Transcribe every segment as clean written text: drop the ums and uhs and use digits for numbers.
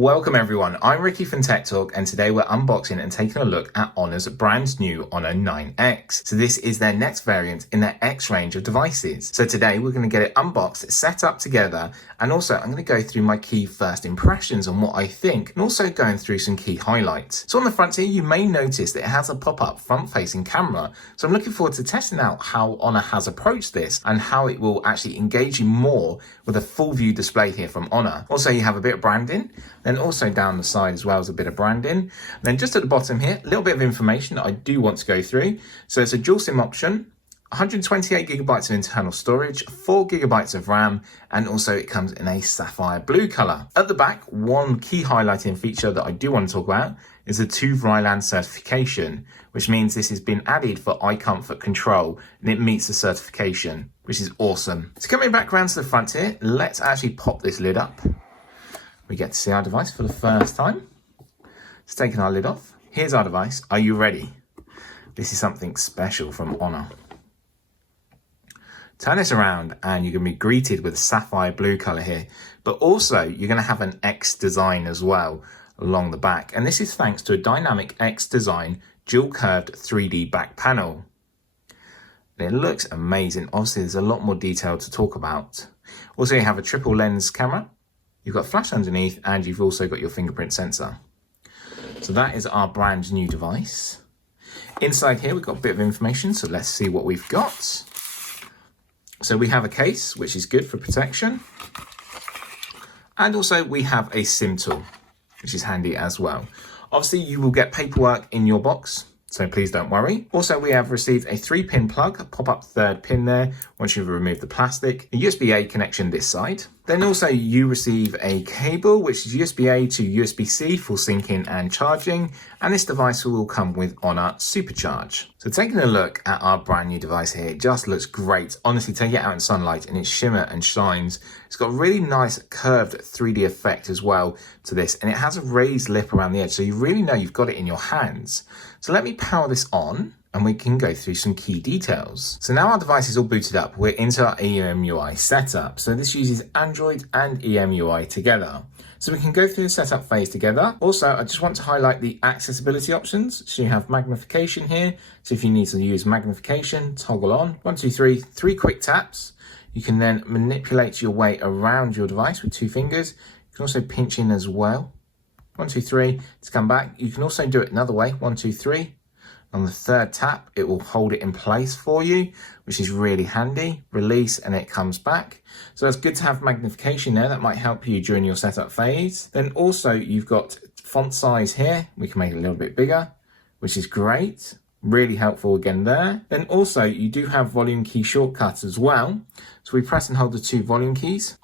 Welcome everyone, I'm Ricky from Tech Talk and today we're unboxing and taking a look at Honor's brand new Honor 9X. So this is their next variant in their X range of devices. So today we're going to get it unboxed, set up together, and also I'm going to go through my key first impressions on what I think and also going through some key highlights. So on the front here you may notice that it has a pop-up front-facing camera. So I'm looking forward to testing out how Honor has approached this and how it will actually engage you more with a full view display here from Honor. Also you have a bit of branding. Then also down the side as well as a bit of branding. Then just at the bottom here, a little bit of information that I do want to go through. So it's a dual SIM option, 128 gigabytes of internal storage, 4 gigabytes of RAM, and also it comes in a sapphire blue color. At the back, one key highlighting feature that I do want to talk about is the 2 VRILAN certification, which means this has been added for eye comfort control and it meets the certification, which is awesome. So coming back around to the front here, let's actually pop this lid up. We get to see our device for the first time. It's taking our lid off. Here's our device. Are you ready? This is something special from Honor. Turn this around and you're going to be greeted with sapphire blue color here, but also you're going to have an X design as well along the back. And this is thanks to a dynamic X design dual curved 3D back panel. And it looks amazing. Obviously there's a lot more detail to talk about. Also you have a triple lens camera. You've got flash underneath and you've also got your fingerprint sensor. So that is our brand new device. Inside here we've got a bit of information, so let's see what we've got. So we have a case, which is good for protection. And also we have a SIM tool, which is handy as well. Obviously you will get paperwork in your box, so please don't worry. Also, we have received a 3-pin plug, a pop-up third pin there once you've removed the plastic, a USB-A connection this side. Then also you receive a cable, which is USB-A to USB-C for syncing and charging. And this device will come with Honor Supercharge. So taking a look at our brand new device here, it just looks great. Honestly, take it out in sunlight and it shimmer and shines. It's got a really nice curved 3D effect as well to this. And it has a raised lip around the edge, so you really know you've got it in your hands. So let me power this on and we can go through some key details. So now our device is all booted up, we're into our EMUI setup. So this uses Android and EMUI together. So we can go through the setup phase together. Also, I just want to highlight the accessibility options. So you have magnification here. So if you need to use magnification, toggle on. 1, 2, 3, 3 quick taps. You can then manipulate your way around your device with 2 fingers. You can also pinch in as well. 1, 2, 3 to come back. You can also do it another way. 1, 2, 3. On the third tap, it will hold it in place for you, which is really handy. Release and it comes back. So it's good to have magnification there. That might help you during your setup phase. Then also you've got font size here. We can make it a little bit bigger, which is great. Really helpful again there. Then also you do have volume key shortcuts as well. So we press and hold the 2 volume keys.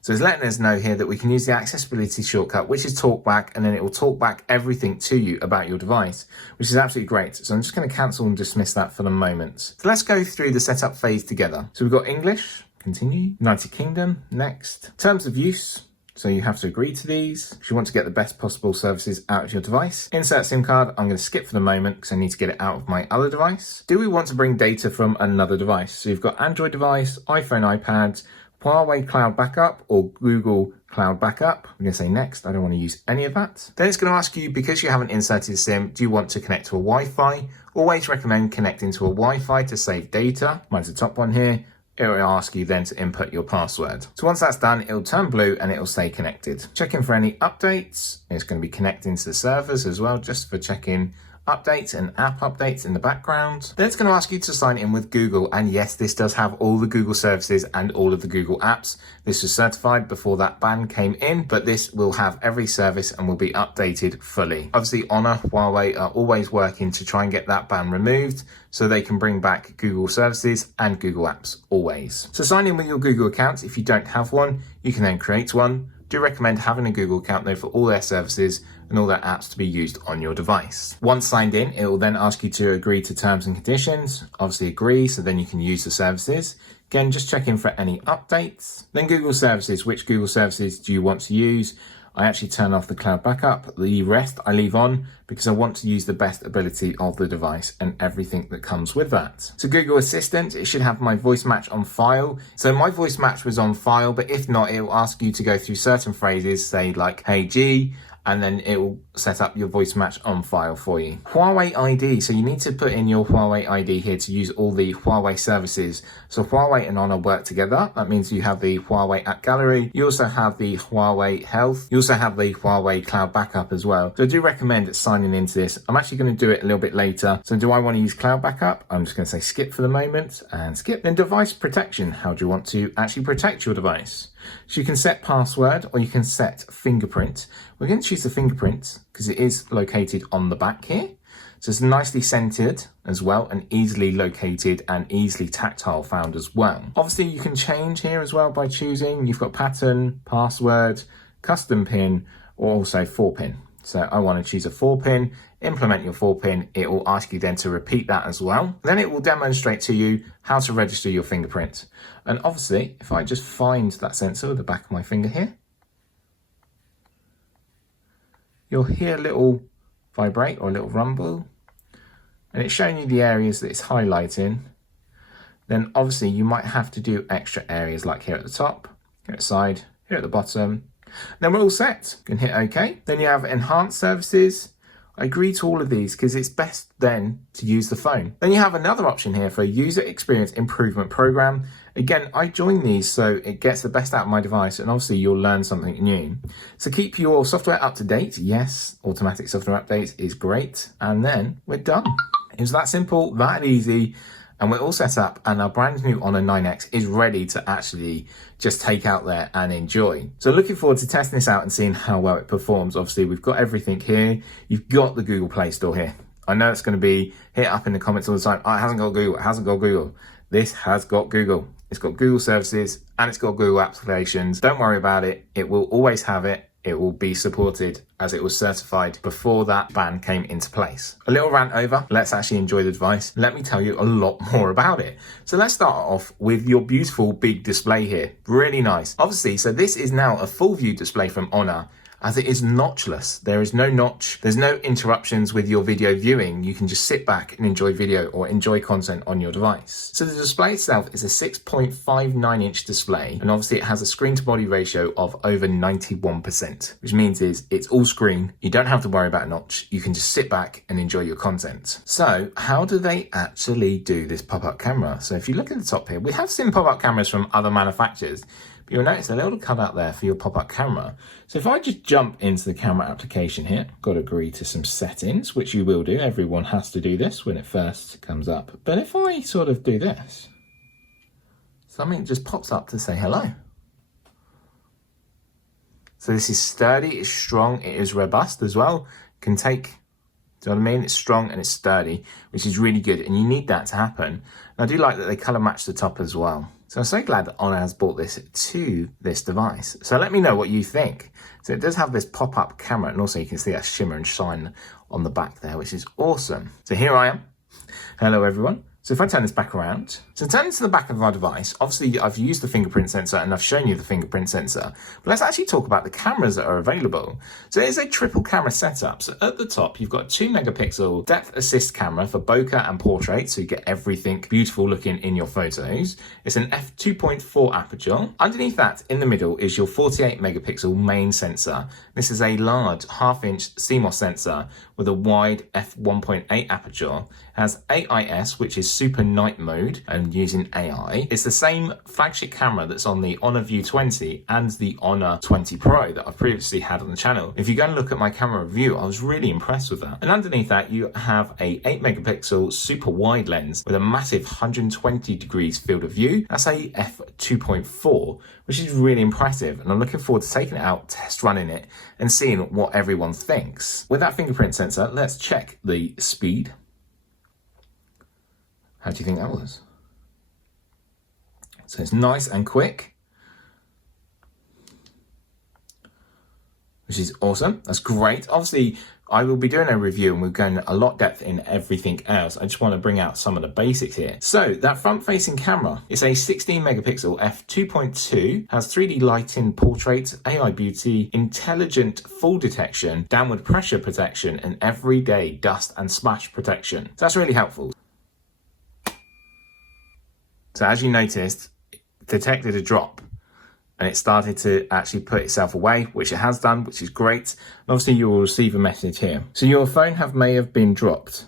So it's letting us know here that we can use the accessibility shortcut, which is talk back, and then it will talk back everything to you about your device, which is absolutely great. So I'm just going to cancel and dismiss that for the moment. So let's go through the setup phase together. So we've got English, continue, United Kingdom, next. Terms of use. So you have to agree to these if you want to get the best possible services out of your device. Insert SIM card, I'm going to skip for the moment because I need to get it out of my other device. Do we want to bring data from another device? So you've got Android device, iPhone, iPads, Huawei Cloud Backup or Google Cloud Backup. I'm going to say next. I don't want to use any of that. Then it's going to ask you, because you haven't inserted a SIM, do you want to connect to a Wi-Fi? Always recommend connecting to a Wi-Fi to save data. Mine's the top one here. It will ask you then to input your password. So once that's done, it'll turn blue and it'll stay connected. Checking for any updates. It's going to be connecting to the servers as well, just for checking updates and app updates in the background. Then it's going to ask you to sign in with Google, and yes, this does have all the Google services and all of the Google apps. This was certified before that ban came in, but this will have every service and will be updated fully. Obviously Honor, Huawei are always working to try and get that ban removed so they can bring back Google services and Google apps always. So sign in with your Google account. If you don't have one, you can then create one. Do recommend having a Google account though for all their services and all their apps to be used on your device. Once signed in, it will then ask you to agree to terms and conditions. Obviously agree, so then you can use the services. Again, just check in for any updates. Then Google services. Which Google services do you want to use? I actually turn off the cloud backup. The rest I leave on because I want to use the best ability of the device and everything that comes with that. So Google Assistant, it should have my voice match on file. So my voice match was on file, but if not, it will ask you to go through certain phrases, say like, hey G, and then it will set up your voice match on file for you. Huawei ID, so you need to put in your Huawei ID here to use all the Huawei services. So Huawei and Honor work together. That means you have the Huawei App Gallery. You also have the Huawei Health. You also have the Huawei Cloud Backup as well. So I do recommend signing into this. I'm actually going to do it a little bit later. So do I want to use Cloud Backup? I'm just going to say skip for the moment and skip. Then device protection. How do you want to actually protect your device? So you can set password or you can set fingerprint. We're going to choose the fingerprint because it is located on the back here. So it's nicely centered as well and easily located and easily tactile found as well. Obviously you can change here as well by choosing. You've got pattern, password, custom pin, or also 4-pin. So I want to choose a 4-pin, implement your 4-pin. It will ask you then to repeat that as well. Then it will demonstrate to you how to register your fingerprint. And obviously, if I just find that sensor with the back of my finger here, you'll hear a little vibrate or a little rumble. And it's showing you the areas that it's highlighting. Then obviously you might have to do extra areas like here at the top, here at the side, here at the bottom. Then we're all set. You can hit OK. Then you have enhanced services. I agree to all of these because it's best then to use the phone. Then you have another option here for user experience improvement program. Again, I join these so it gets the best out of my device and obviously you'll learn something new. So keep your software up to date. Yes, automatic software updates is great. And then we're done. It was that simple, that easy. And we're all set up and our brand new Honor 9X is ready to actually just take out there and enjoy. So looking forward to testing this out and seeing how well it performs. Obviously, we've got everything here. You've got the Google Play Store here. I know it's going to be hit up in the comments all the time. Oh, it hasn't got Google, it hasn't got Google. This has got Google. It's got Google services and it's got Google applications. Don't worry about it. It will always have it. It will be supported as it was certified before that ban came into place. A little rant over, let's actually enjoy the device. Let me tell you a lot more about it. So let's start off with your beautiful big display here. Really nice. Obviously, so this is now a full view display from Honor, as it is notchless. There is no notch. There's no interruptions with your video viewing. You can just sit back and enjoy video or enjoy content on your device. So the display itself is a 6.59-inch display, and obviously it has a screen to body ratio of over 91%, which means it's all screen. You don't have to worry about a notch. You can just sit back and enjoy your content. So how do they actually do this pop-up camera? So if you look at the top here, we have seen pop-up cameras from other manufacturers, but you'll notice a little cutout there for your pop-up camera. So if I just jump into the camera application here, I've got to agree to some settings, which you will do. Everyone has to do this when it first comes up. But if I sort of do this, something just pops up to say hello. So this is sturdy, it's strong, it is robust as well. Can take, do you know what I mean? It's strong and it's sturdy, which is really good. And you need that to happen. And I do like that they color match the top as well. So I'm so glad that Honor has brought this to this device. So let me know what you think. So it does have this pop-up camera, and also you can see that shimmer and shine on the back there, which is awesome. So here I am. Hello, everyone. So if I turn this back around, so turning to the back of our device, obviously I've used the fingerprint sensor and I've shown you the fingerprint sensor, but let's actually talk about the cameras that are available. So it is a triple camera setup. So at the top, you've got a 2 megapixel depth assist camera for bokeh and portrait, so you get everything beautiful looking in your photos. It's an f2.4 aperture. Underneath that, in the middle, is your 48 megapixel main sensor. This is a large 1/2-inch CMOS sensor with a wide f1.8 aperture. It has AIS, which is super night mode, and using AI. It's the same flagship camera that's on the Honor View 20 and the Honor 20 Pro that I've previously had on the channel. If you go and look at my camera review, I was really impressed with that. And underneath that, you have a 8 megapixel super wide lens with a massive 120 degrees field of view. That's a f2.4, which is really impressive. And I'm looking forward to taking it out, test running it, and seeing what everyone thinks. With that fingerprint sensor, let's check the speed. How do you think that was? So it's nice and quick. which is awesome. That's great. Obviously, I will be doing a review and we're going a lot depth in everything else. I just want to bring out some of the basics here. So that front facing camera is a 16 megapixel f2.2, has 3D lighting, portrait, AI beauty, intelligent fall detection, downward pressure protection, and everyday dust and splash protection. So that's really helpful. So as you noticed, it detected a drop and it started to actually put itself away, which it has done, which is great. And obviously you will receive a message here. So your phone may have been dropped.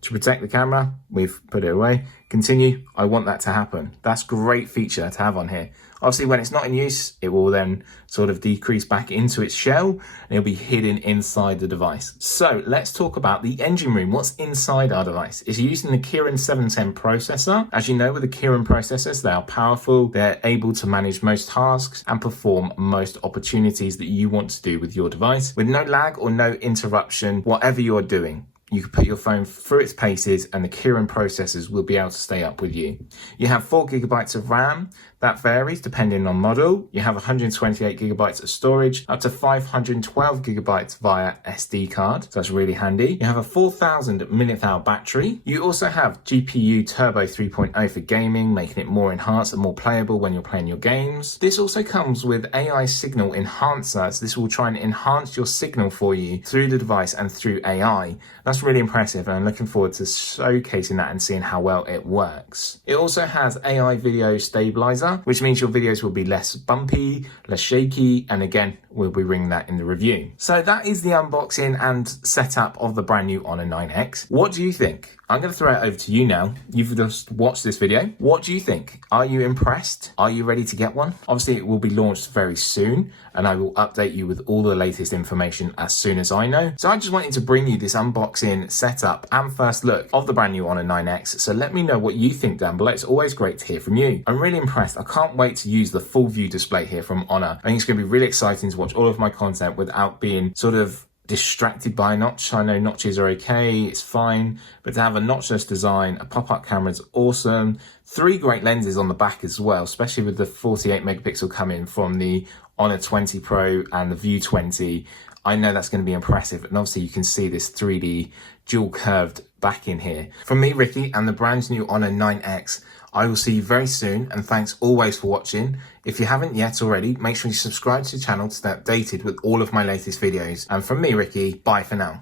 To protect the camera, we've put it away. Continue, I want that to happen. That's a great feature to have on here. Obviously when it's not in use, it will then sort of decrease back into its shell and it'll be hidden inside the device. So let's talk about the engine room. What's inside our device? It's using the Kirin 710 processor. As you know, with the Kirin processors, they are powerful. They're able to manage most tasks and perform most opportunities that you want to do with your device with no lag or no interruption, whatever you're doing. You can put your phone through its paces and the Kirin processors will be able to stay up with you. You have 4 gigabytes of RAM. That varies depending on model. You have 128 gigabytes of storage, up to 512 gigabytes via SD card. So that's really handy. You have a 4,000 mAh battery. You also have GPU Turbo 3.0 for gaming, making it more enhanced and more playable when you're playing your games. This also comes with AI signal enhancer. So this will try and enhance your signal for you through the device and through AI. That's really impressive and I'm looking forward to showcasing that and seeing how well it works. It also has AI video stabilizer, which means your videos will be less bumpy, less shaky, and again, we'll be bringing that in the review. So that is the unboxing and setup of the brand new Honor 9X. What do you think? I'm going to throw it over to you now. You've just watched this video. What do you think? Are you impressed? Are you ready to get one? Obviously, it will be launched very soon, and I will update you with all the latest information as soon as I know. So I just wanted to bring you this unboxing, setup, and first look of the brand new Honor 9X. So let me know what you think down below. It's always great to hear from you. I'm really impressed. I can't wait to use the full view display here from Honor. I think it's going to be really exciting to watch all of my content without being sort of distracted by a notch. I know notches are okay, it's fine, but to have a notchless design, a pop-up camera is awesome. 3 great lenses on the back as well, especially with the 48 megapixel coming from the Honor 20 Pro and the View 20. I know that's going to be impressive, and obviously you can see this 3D dual curved back in here. From me, Ricky, and the brand new Honor 9X, I will see you very soon, and thanks always for watching. If you haven't yet already, make sure you subscribe to the channel to stay updated with all of my latest videos. And from me, Ricky, bye for now.